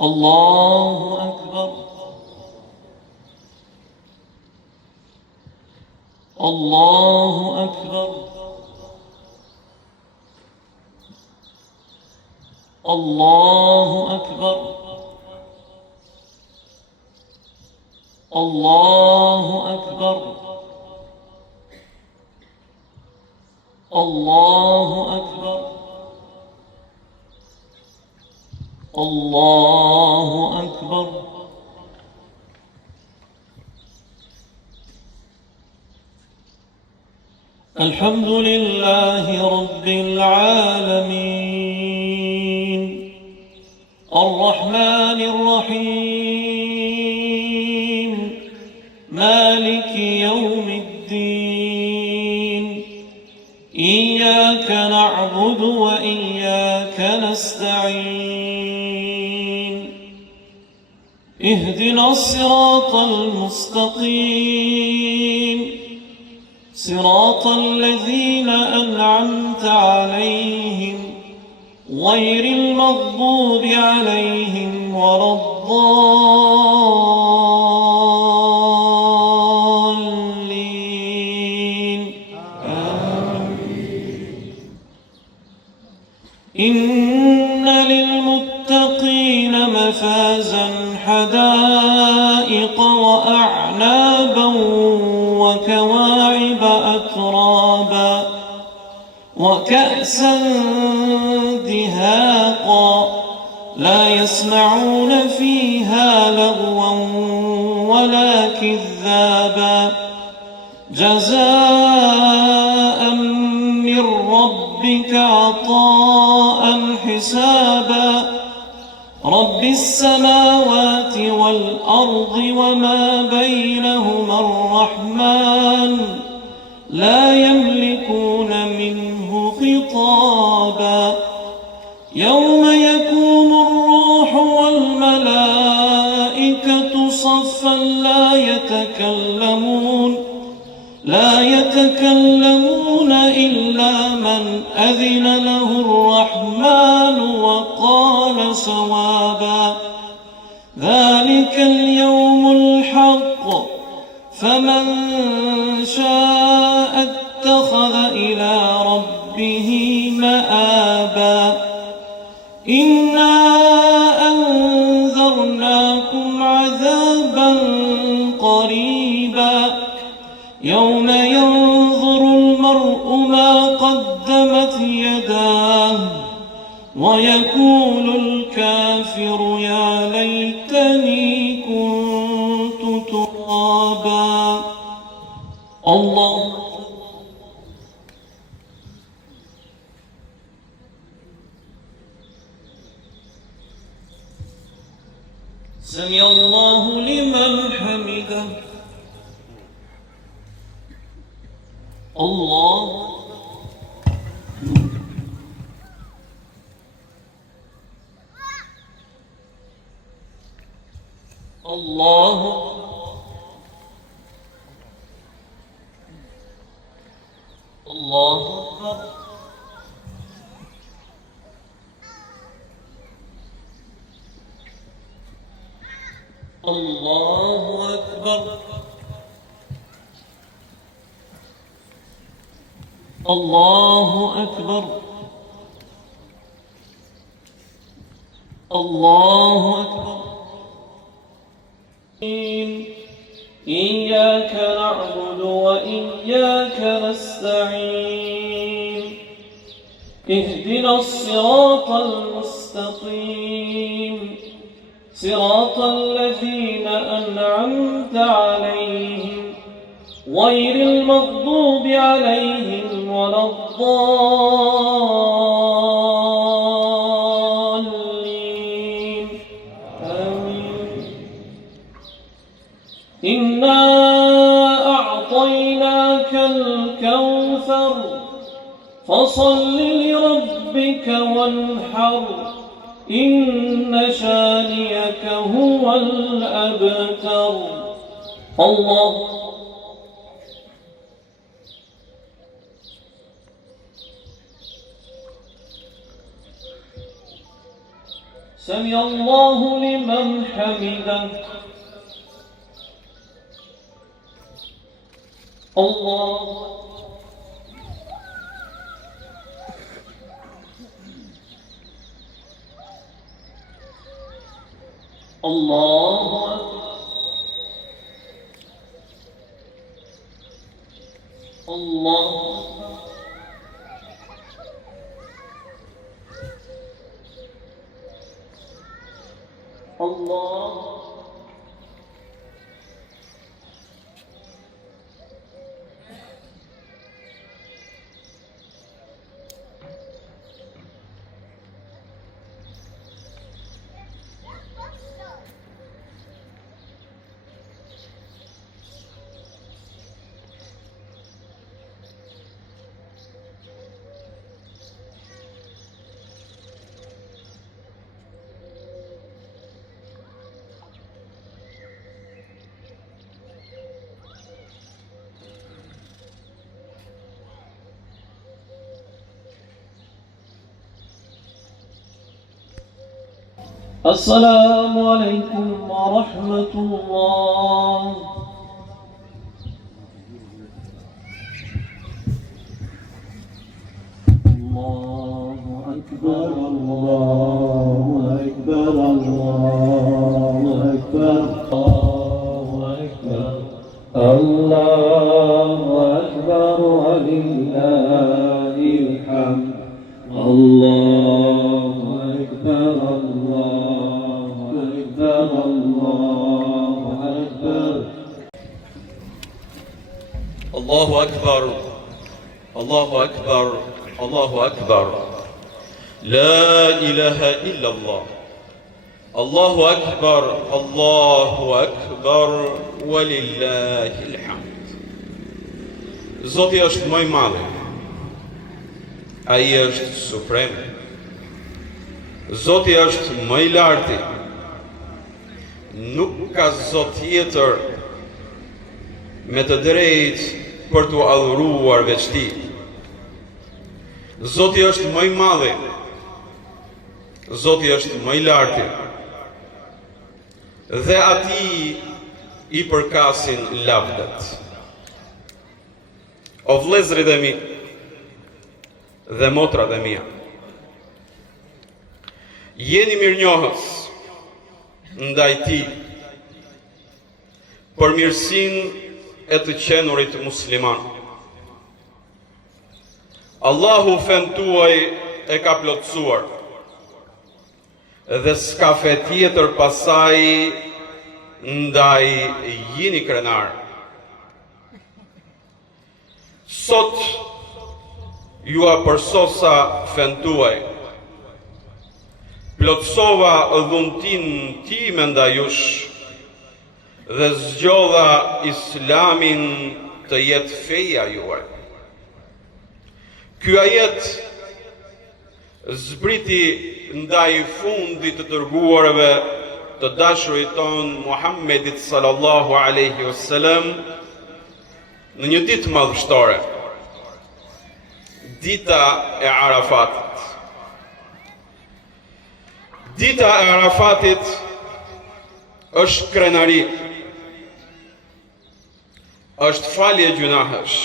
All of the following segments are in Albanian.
الله أكبر الله أكبر الله أكبر الله أكبر الله أكبر الله أكبر الحمد لله رب العالمين الرحمن الرحيم مالك يوم الدين إياك نعبد وإياك نستعين اهدنا الصراط المستقيم صراط الذين أنعمت عليهم غير المغضوب عليهم ولا الضالين آمين. إن للمتقين مفازا حدائق وأعنابا وكواعب أترابا وكأسا دهاقا لا يسمعون فيها لغوا ولا كذابا جزاء من ربك عطاء حسابا رب السماوات والأرض وما بينهما الرحمن لا يملكون منه خطابا يوم يقوم الروح والملائكة صفا لا يتكلمون إلا من أذن له الرحمن وقال صوابا ذلك اليوم الحق فمن شاء اتخذ إلى ربه مآبا إنا أنذرناكم عذابا قريبا يوم ينظر المرء ما قدمت يداه ويقول الكافر يا ليتني كنت ترابا الله سمع الله لمن حمده الله الله الله الله أكبر الله أكبر الله أكبر إياك نعبد وإياك نستعين اهدنا الصراط المستقيم صراط الذين أنعمت عليهم غير المغضوب عليهم ولا الضالين آمين. إنا أعطيناك الكوثر فصل لربك وانحر إن شانئك هو الأبتر الله سمع الله لمن حمده الله الله الله الله السلام عليكم ورحمة الله الله أكبر الله أكبر الله أكبر الله أكبر ولله الحمد الله أكبر الله أكبر الله أكبر الله أكبر الله أكبر لا إله إلا الله الله أكبر الله أكبر ولله الحمد Zoti është më i madh. Ai është suprem. Zoti është më i larti. Nuk ka Zot tjetër me të drejtë për t'u adhuruar veç Tij. Zoti është më i madhi. Zoti është më i larti. Dhe Atij i përkasin lavdat. O vëllezërit e mi dhe motrat e mia, jeni mirënjohës ndaj Tij për mirësinë e të qenurit musliman. Allahu fen tuaj e ka plotësuar dhe s'ka fe tjetër pasaj ndaj jini krenar. Sot ju a përsosa fen tuaj, plotësova dhuntin time ndaj jush dhe zgjodha Islamin të jetë feja juaj. Ky ajet zbriti ndaj fundit të dërguarve të dashurit ton Muhammedit sallallahu alaihi wasallam në një ditë madhështore, dita e Arafatit. Dita e Arafatit është krenari, është falje gjunahësh,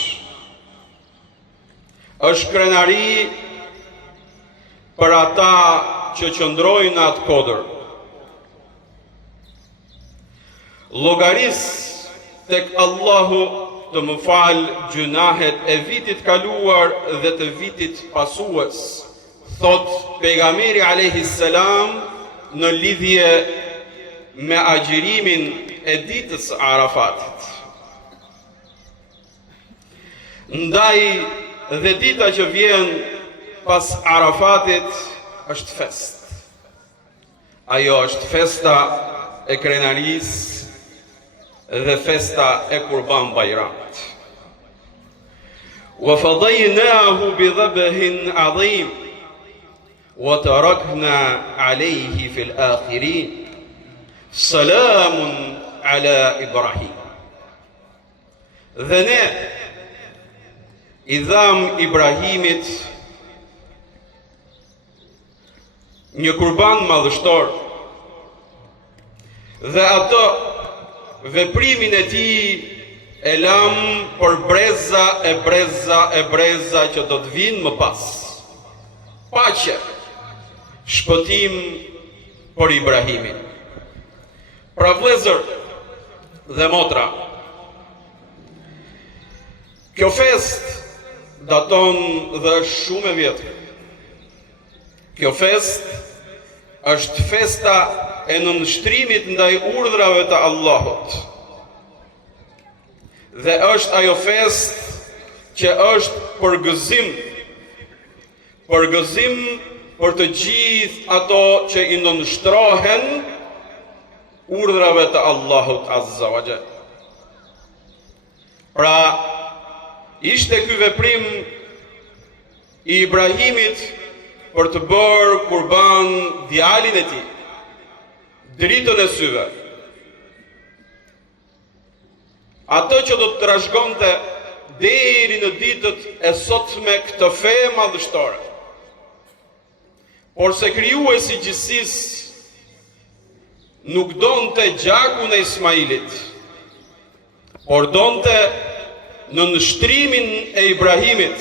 është krenari për ata që qëndrojnë atë kodër. Llogaris tek Allahu të më falë gjunahet e vitit kaluar dhe të vitit pasues, thot pejgamberi alayhi salam në lidhje me agjërimin e ditës Arafatit. Ndaj dhe dita që vjen pas Arafatit është fest. Ajo është festa e krenarisë dhe festa e Kurban Bayramit. Wa fadaynahu bi dhabhin adhim wa tarakna alayhi fil akhirin. Salamun ala Ibrahim. Dhe ne i dham Ibrahimit një kurban madhështor, dhe atë veprimin e tij e lam për breza që do të vinë më pas. Paqe, shpëtim për Ibrahimin. Pra vëllezër dhe motra, kjo fest daton dhe është shumë e vjetër. Kjo fest është festa e nënshtrimit ndaj urdhrave të Allahut. Dhe është ajo fest që është përgëzim për të gjithë ato që i nënshtrohen urdhrave të Allahut Azza wa Jall. Pra, ishte ky veprim i Ibrahimit për të bërë kurban djalin e tij, dritën e syve. Ato që do të trashëgonte deri në ditët e sotme këtë fe madhështore. Por se krijuesi i gjithësisë nuk donte gjakun e Ismailit, por donte në nështrimin e Ibrahimit.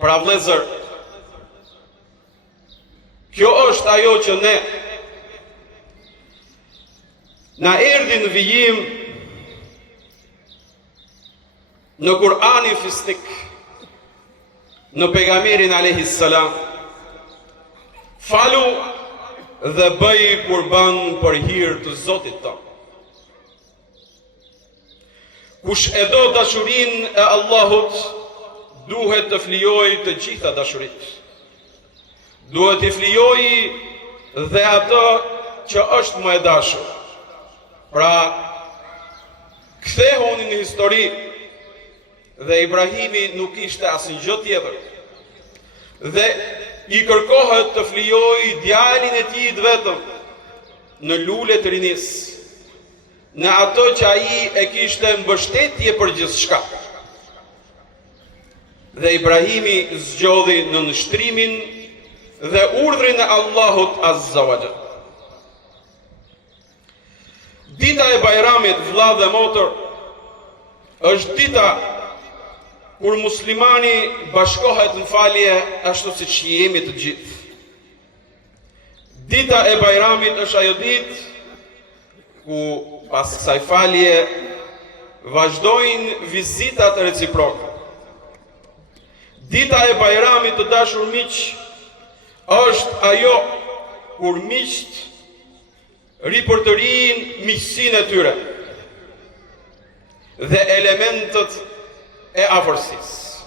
Pra vëllezër, kjo është ajo që na erdhi në vijim në Kur'anin fisnik, në pejgamberin alayhis salam. Falu dhe bëj kurban për hir të Zotit tonë. Kush e do dashurinë e Allahut, duhet të flijojë të gjitha dashuritë. Duhet të flijojë dhe atë që është më e dashur. Pra, kthehuni në histori, dhe Ibrahimi nuk ishte asnjë tjetër. Dhe i kërkohet të flijojë djalin e tij vetëm në lule të rinisë, në ato që ai e kishte mbështetje për gjithçka. Dhe Ibrahimi zgjodhi në nështrimin dhe urdhrin e Allahut Azza wa Jall. Dita e Bajramit, vëlla dhe motër, është dita kur muslimani bashkohet në falje ashtu siç jemi të gjithë. Dita e Bajramit është ajo ditë ku pas kësaj falje vazhdojnë vizitat reciproke. Dita e Bajramit, të dashur miq, është ajo kur miqt ripërtërin miqësinë e tyre dhe elementët e afërsisë.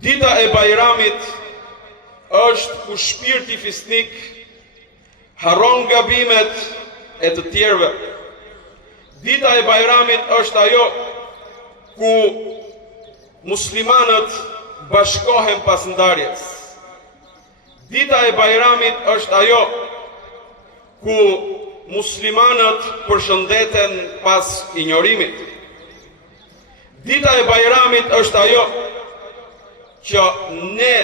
Dita e Bajramit është ku shpirti fisnik harron gabimet e të tjerëve. Dita e Bajramit është ajo ku muslimanët bashkohen pas ndarjes. Dita e Bajramit është ajo ku muslimanët përshëndeten pas injorimit. Dita e Bajramit është ajo që ne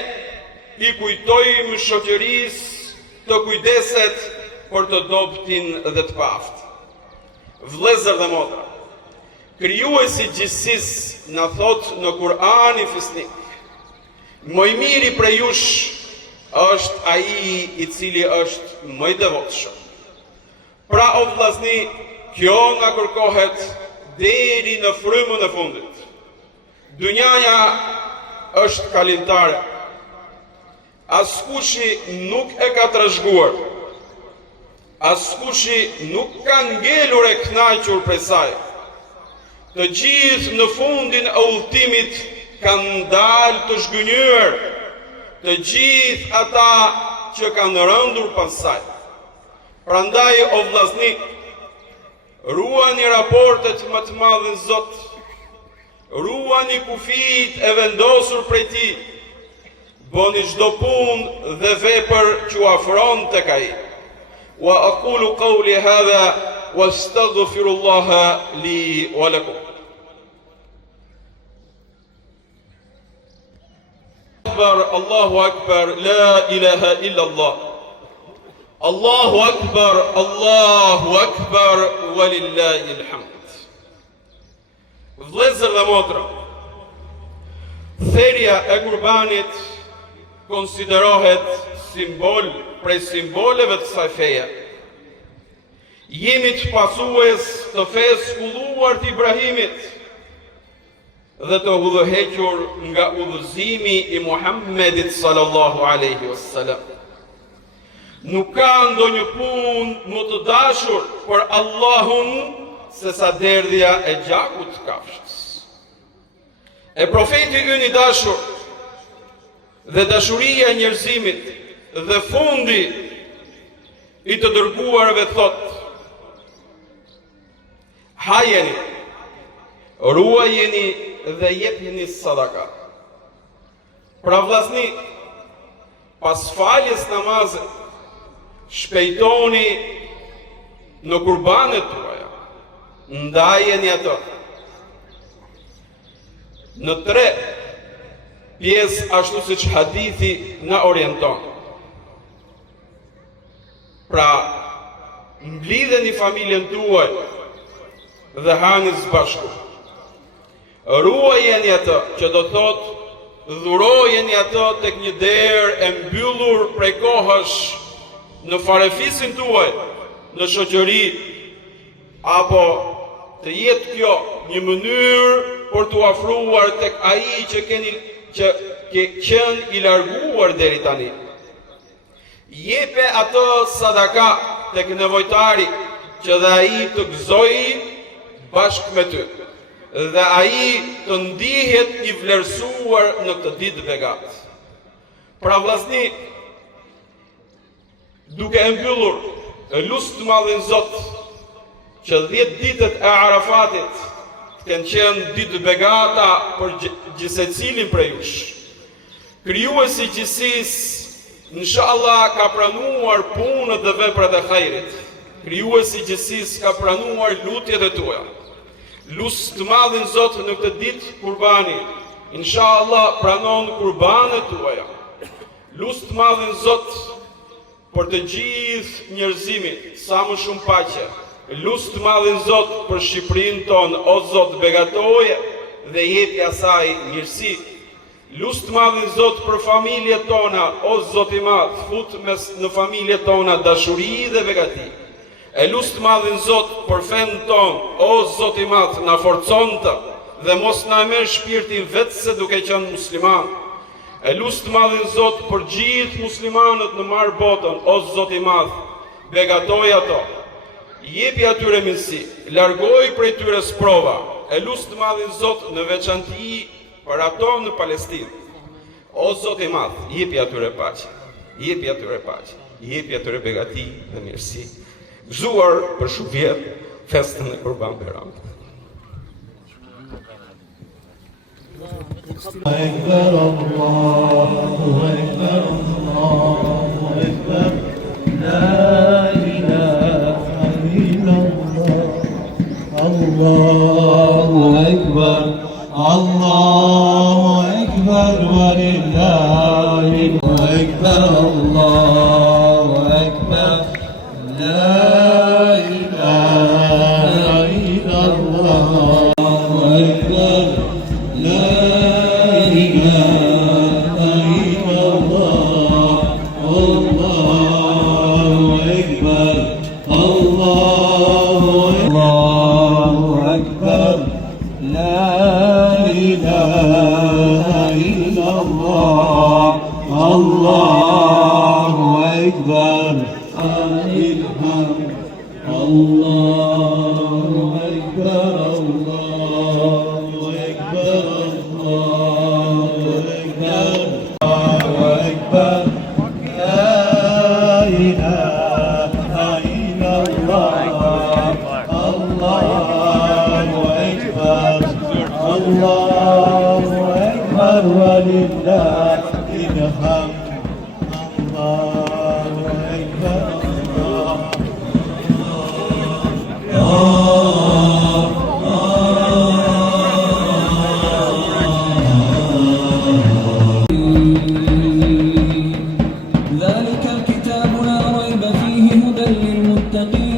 i kujtojmë shoqërisë të kujdeset për të dobtin dhe të paftë. Vëllezër dhe motra, krijuesi i gjithësisë na thot në Kur'anin fisnik: më i miri prej jush është ai i cili është më i devotshëm. Pra o vllazni, kjo nga kërkohet deri në frymën e fundit. Dynjaja është kalimtare. Askushi nuk e ka trashëguar. Askushi nuk ka ngelur e kënaqur prej saj. Të gjithë në fundin e udhëtimit kanë dalë të zhgënjur. Të gjithë ata që kanë rëndur pas saj. Prandaj o vllazni, ruani raportet më të madh në Zot. Ruani kufijt e vendosur prej Tij. Bëni çdo punë dhe vepër që u afron tek ai. Wa aqulu qawli hadha wastaghfirullaha li wa lakum. Akbar, la ilaha illa Allah. Allahu Akbar, walillahi alhamd. Vëllezër dhe motra, therja e kurbanit konsiderohet simbol prej simboleve të kësaj feje. Jemi të pasues të fesë kulluar të Ibrahimit dhe të udhëhequr nga udhëzimi i Muhammedit sallallahu alaihi wasallam. Nuk ka ndonjë punë më të dashur për Allahun se sa derdhja e gjakut të kafshës. E profeti ynë i dashur dhe dashuria e njerëzimit dhe fundi i të dërguarve thotë: hajeni, ruajeni dhe jepni sadaka. Pra vllazni, pas faljes namazit, shpejtoni në kurbanet tuaja, ndajeni ato. Në 3 pjesë ashtu siç hadithi na orienton. Pra, mblidheni familjen tuaj dhe hani së bashku. Ruajeni ato, që do thotë dhurojeni ato tek një derë e mbyllur prej kohësh në farefisin tuaj, në shoqëri, apo të jetë kjo një mënyrë për t'u afruar tek ai që ke qenë i larguar deri tani. Jepe ato sadaka tek nevojtari që dhe ai të gëzojë bashkë me ty dhe ai të ndihet i vlerësuar në këtë ditë begat. Pra vllazni, duke e mbyllur lut të madhin Zot që 10 ditët e Arafatit kanë qenë ditë begata për gjithsecilin prej jush. Krijuesi i gjithësisë inshallah ka pranuar punët dhe veprat e hajrit. Krijuesi i gjithësisë ka pranuar lutjet e tuaja. Lut të madhin Zot në këtë ditë kurbani, inshallah pranon kurbanet tuaja. Lut të madhin Zot për të gjithë njerëzimin, sa më shumë paqe. Lut të madhin Zot për Shqipërinë tonë, o Zot begatoje dhe jepi asaj mirësi. Lut të madhin Zot për familjet tona, o Zot i madh, fut në familjet tona dashuri dhe begati. E lut të madhin Zot për fen ton, o Zot i madh, na forconte dhe mos na merr shpirtin vetëse duke qenë musliman. E lut të madhin Zot për gjithë muslimanët në marë botën, o Zot i madh, begatoj ato, jepi atyre mirësi, largoj prej tyre sprova. E lut të madhin Zot në veçanti për ato në Palestinë. O Zot i madh, jepi atyre paqe, jepi atyre paqe, jepi atyre begati dhe mirësi. Gëzuar për shumë vjet festën e Kurban Bayramit. Ekber, Allahu Ekber, Allahu Ekber, la ilaha illallah. Allahu Ekber, Allahu Ekber, walillahi Ekber, Allahu Ekber, la ilaha illallah. Allahu Ekber, la ilaha illallah. Allahu Ekber, Allahu Ekber, la ilaha illallah. Allahu Ekber, ilham. Allahu Ekber, Allahu Ekber, Allahu Ekber, Allahu Ekber, la ilaha illallah. Allahu Ekber, Allahu Ekber, walillahi alhamd. Allahu Ekber, ذلك الكتاب لا ريب فيه هدى للمتقين